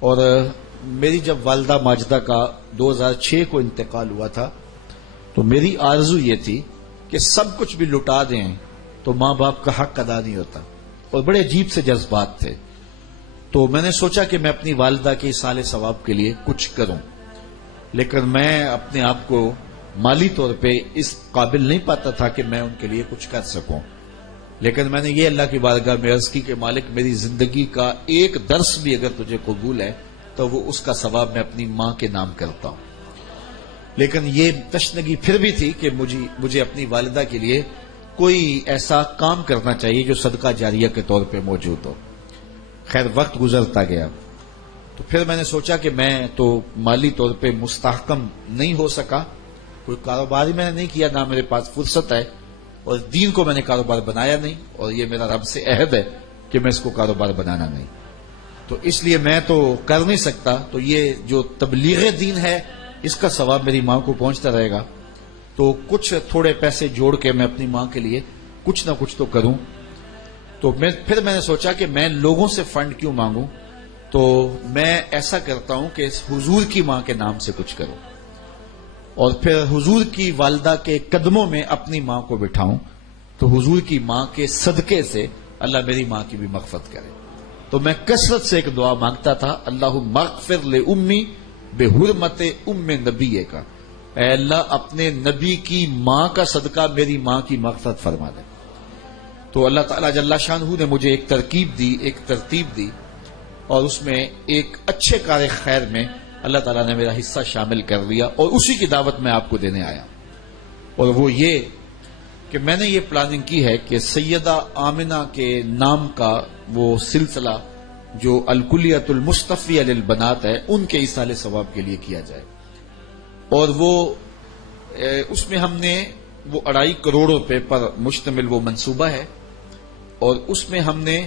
اور میری جب والدہ ماجدہ کا 2006 کو انتقال ہوا تھا تو میری آرزو یہ تھی کہ سب کچھ بھی لٹا دیں تو ماں باپ کا حق ادا نہیں ہوتا، اور بڑے عجیب سے جذبات تھے. تو میں نے سوچا کہ میں اپنی والدہ کے ایصال ثواب کے لیے کچھ کروں، لیکن میں اپنے آپ کو مالی طور پہ اس قابل نہیں پاتا تھا کہ میں ان کے لیے کچھ کر سکوں. لیکن میں نے یہ اللہ کی بارگاہ میں عرض کی کہ مالک میری زندگی کا ایک درس بھی اگر تجھے قبول ہے تو وہ اس کا ثواب میں اپنی ماں کے نام کرتا ہوں. لیکن یہ تشنگی پھر بھی تھی کہ مجھے اپنی والدہ کے لیے کوئی ایسا کام کرنا چاہیے جو صدقہ جاریہ کے طور پہ موجود ہو. خیر وقت گزرتا گیا تو پھر میں نے سوچا کہ میں تو مالی طور پہ مستحکم نہیں ہو سکا، کوئی کاروبار ہی میں نے نہیں کیا، نہ میرے پاس فرصت ہے، اور دین کو میں نے کاروبار بنایا نہیں، اور یہ میرا رب سے عہد ہے کہ میں اس کو کاروبار بنانا نہیں. تو اس لیے میں تو کر نہیں سکتا، تو یہ جو تبلیغ دین ہے اس کا ثواب میری ماں کو پہنچتا رہے گا. تو کچھ تھوڑے پیسے جوڑ کے میں اپنی ماں کے لیے کچھ نہ کچھ تو کروں. تو پھر میں نے سوچا کہ میں لوگوں سے فنڈ کیوں مانگوں، تو میں ایسا کرتا ہوں کہ حضور کی ماں کے نام سے کچھ کروں، اور پھر حضور کی والدہ کے قدموں میں اپنی ماں کو بٹھاؤں، تو حضور کی ماں کے صدقے سے اللہ میری ماں کی بھی مغفرت کرے. تو میں کثرت سے ایک دعا مانگتا تھا، اللہم اغفر لأمی بحرمت ام نبی کا، اے اللہ اپنے نبی کی ماں کا صدقہ میری ماں کی مغفرت فرما دے. تو اللہ تعالیٰ جل شانہ نے مجھے ایک ترتیب دی، اور اس میں ایک اچھے کار خیر میں اللہ تعالیٰ نے میرا حصہ شامل کر لیا، اور اسی کی دعوت میں آپ کو دینے آیا. اور وہ یہ کہ میں نے یہ پلاننگ کی ہے کہ سیدہ آمنہ کے نام کا وہ سلسلہ جو الکلیۃ المصطفیہ للبنات ہے ان کے ایصال ثواب کے لیے کیا جائے. اور وہ اس میں ہم نے وہ 2.5 کروڑ روپے پر مشتمل وہ منصوبہ ہے، اور اس میں ہم نے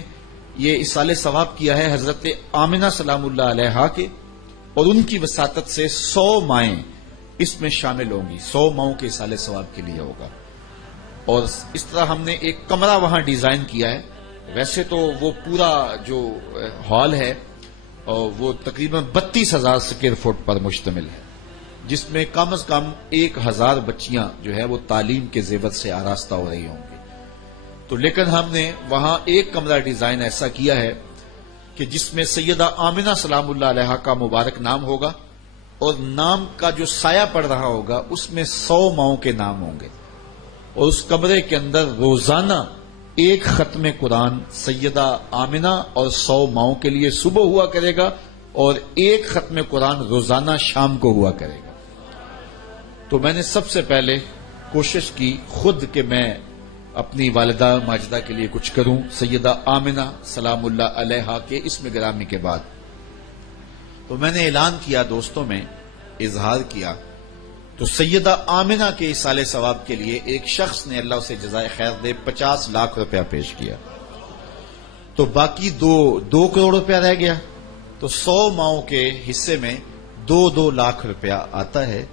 یہ ایصال ثواب کیا ہے حضرت آمنہ سلام اللہ علیہا کے، اور ان کی وساطت سے 100 مائیں اس میں شامل ہوں گی، 100 ماؤں کے ایصال ثواب کے لیے ہوگا. اور اس طرح ہم نے ایک کمرہ وہاں ڈیزائن کیا ہے. ویسے تو وہ پورا جو ہال ہے وہ تقریباً 32,000 اسکوائر فٹ پر مشتمل ہے، جس میں کم از کم 1,000 بچیاں جو ہے وہ تعلیم کے زیور سے آراستہ ہو رہی ہوں گی. تو لیکن ہم نے وہاں ایک کمرہ ڈیزائن ایسا کیا ہے کہ جس میں سیدہ آمنہ سلام اللہ علیہا کا مبارک نام ہوگا، اور نام کا جو سایہ پڑ رہا ہوگا اس میں 100 ماؤں کے نام ہوں گے. اور اس کمرے کے اندر روزانہ ایک ختم قرآن سیدہ آمنہ اور 100 ماؤں کے لیے صبح ہوا کرے گا، اور ایک ختم قرآن روزانہ شام کو ہوا کرے گا. تو میں نے سب سے پہلے کوشش کی خود کہ میں اپنی والدہ ماجدہ کے لیے کچھ کروں سیدہ آمنہ سلام اللہ علیہا کے اسم گرامی کے بعد. تو میں نے اعلان کیا، دوستوں میں اظہار کیا. تو سیدہ آمنہ کے ایصال ثواب کے لیے ایک شخص نے اللہ اسے جزائے خیر دے 50 لاکھ روپیہ پیش کیا. تو باقی 2 کروڑ روپیہ رہ گیا. تو 100 ماؤں کے حصے میں 2 لاکھ روپیہ آتا ہے،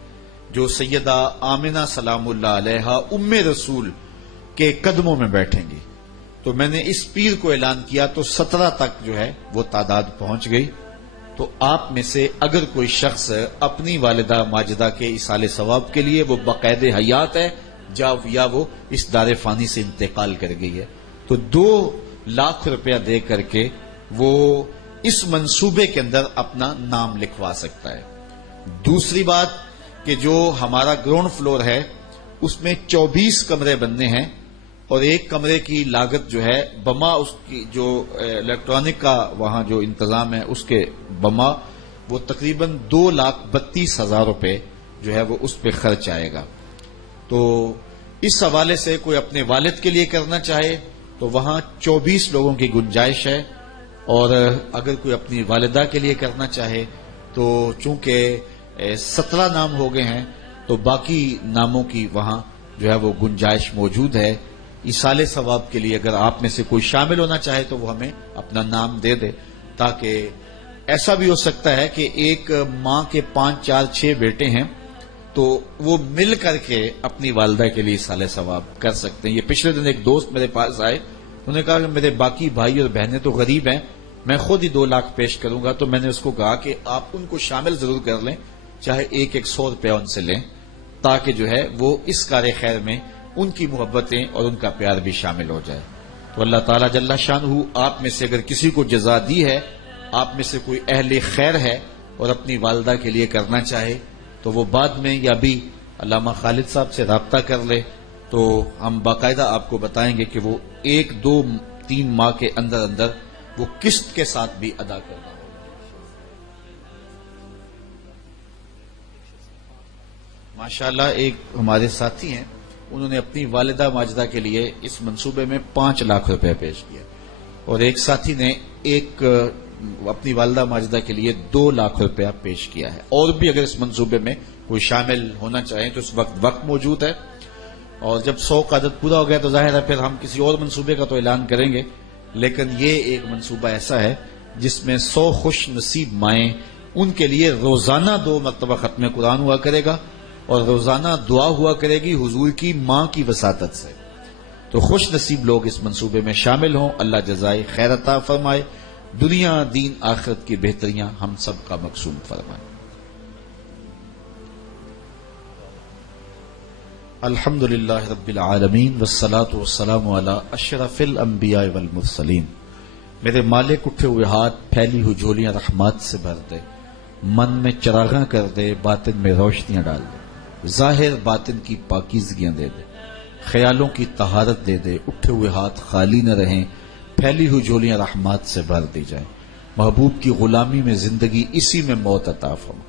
جو سیدہ آمنہ سلام اللہ علیہا ام رسول کے قدموں میں بیٹھیں گی. تو میں نے اس پیر کو اعلان کیا تو 17 تک جو ہے وہ تعداد پہنچ گئی. تو آپ میں سے اگر کوئی شخص اپنی والدہ ماجدہ کے ایصال ثواب کے لیے وہ باقید حیات ہے یا وہ اس دار فانی سے انتقال کر گئی ہے، تو 2 لاکھ روپیہ دے کر کے وہ اس منصوبے کے اندر اپنا نام لکھوا سکتا ہے. دوسری بات کہ جو ہمارا گراؤنڈ فلور ہے اس میں 24 کمرے بننے ہیں، اور ایک کمرے کی لاگت جو ہے بما اس کی جو الیکٹرانک کا وہاں جو انتظام ہے اس کے بما وہ تقریباً 2,32,000 روپے جو ہے وہ اس پہ خرچ آئے گا. تو اس حوالے سے کوئی اپنے والد کے لیے کرنا چاہے تو وہاں 24 لوگوں کی گنجائش ہے، اور اگر کوئی اپنی والدہ کے لیے کرنا چاہے تو چونکہ 17 نام ہو گئے ہیں تو باقی ناموں کی وہاں جو ہے وہ گنجائش موجود ہے. ایصال ثواب کے لیے اگر آپ میں سے کوئی شامل ہونا چاہے تو وہ ہمیں اپنا نام دے دے، تاکہ ایسا بھی ہو سکتا ہے کہ ایک ماں کے 5 4 6 بیٹے ہیں تو وہ مل کر کے اپنی والدہ کے لیے ایصال ثواب کر سکتے ہیں. یہ پچھلے دن ایک دوست میرے پاس آئے، انہوں نے کہا کہ میرے باقی بھائی اور بہنیں تو غریب ہیں میں خود ہی 2 لاکھ پیش کروں گا، تو میں نے اس کو کہا کہ آپ ان کو شامل ضرور کر لیں، چاہے 100 روپیہ ان سے لیں، تاکہ جو ہے وہ اس کار خیر میں ان کی محبتیں اور ان کا پیار بھی شامل ہو جائے۔ تو اللہ تعالیٰ جل شانہ آپ میں سے اگر کسی کو جزا دی ہے، آپ میں سے کوئی اہل خیر ہے اور اپنی والدہ کے لیے کرنا چاہے، تو وہ بعد میں یا بھی علامہ خالد صاحب سے رابطہ کر لے، تو ہم باقاعدہ آپ کو بتائیں گے کہ وہ 1 2 3 ماہ کے اندر اندر وہ قسط کے ساتھ بھی ادا کرنا ہوگا۔ ماشاءاللہ ایک ہمارے ساتھی ہیں، انہوں نے اپنی والدہ ماجدہ کے لیے اس منصوبے میں 5 لاکھ روپے پیش کیا، اور ایک ساتھی نے اپنی والدہ ماجدہ کے لیے 2 لاکھ روپیہ پیش کیا ہے۔ اور بھی اگر اس منصوبے میں کوئی شامل ہونا چاہیں تو اس وقت موجود ہے، اور جب 100 کا عدد پورا ہو گیا تو ظاہر ہے پھر ہم کسی اور منصوبے کا تو اعلان کریں گے، لیکن یہ ایک منصوبہ ایسا ہے جس میں 100 خوش نصیب مائیں، ان کے لیے روزانہ 2 مرتبہ ختم قرآن ہوا کرے گا، اور روزانہ دعا ہوا کرے گی حضور کی ماں کی وساطت سے۔ تو خوش نصیب لوگ اس منصوبے میں شامل ہوں، اللہ جزائے خیر عطا فرمائے، دنیا دین آخرت کی بہتریاں ہم سب کا مقصود فرمائے۔ الحمدللہ رب العالمین والصلاة والسلام علی اشرف الانبیاء والمرسلین۔ میرے مالک اٹھے ہوئے ہاتھ پھیلی ہوئی جھولیاں رحمات سے بھر دے، من میں چراغاں کر دے، باطن میں روشنیاں ڈال دے، ظاہر باطن کی پاکیزگیاں دے دے، خیالوں کی طہارت دے دے، اٹھے ہوئے ہاتھ خالی نہ رہیں، پھیلی ہوئی جھولیاں رحمات سے بھر دی جائیں۔ محبوب کی غلامی میں زندگی، اسی میں موت عطا فرما،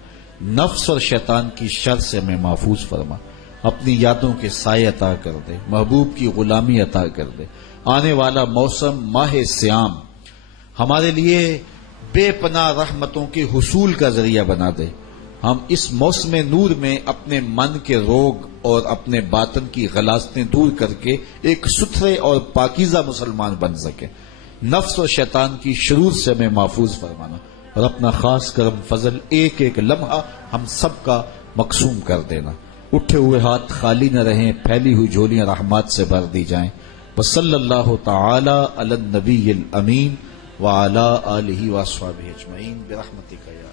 نفس اور شیطان کی شر سے ہمیں محفوظ فرما، اپنی یادوں کے سائے عطا کر دے، محبوب کی غلامی عطا کر دے۔ آنے والا موسم ماہ سیام ہمارے لیے بے پناہ رحمتوں کے حصول کا ذریعہ بنا دے، ہم اس موسم نور میں اپنے من کے روگ اور اپنے باطن کی غلاظتیں دور کر کے ایک ستھرے اور پاکیزہ مسلمان بن سکے۔ نفس اور شیطان کی شرور سے ہمیں محفوظ فرمانا، اور اپنا خاص کرم فضل ایک ایک لمحہ ہم سب کا مقسوم کر دینا۔ اٹھے ہوئے ہاتھ خالی نہ رہیں، پھیلی ہوئی جھولیاں رحمات سے بھر دی جائیں۔ وصلی اللہ تعالی علی النبی الامین وعلی آلہ واصحابہ اجمعین برحمتک یا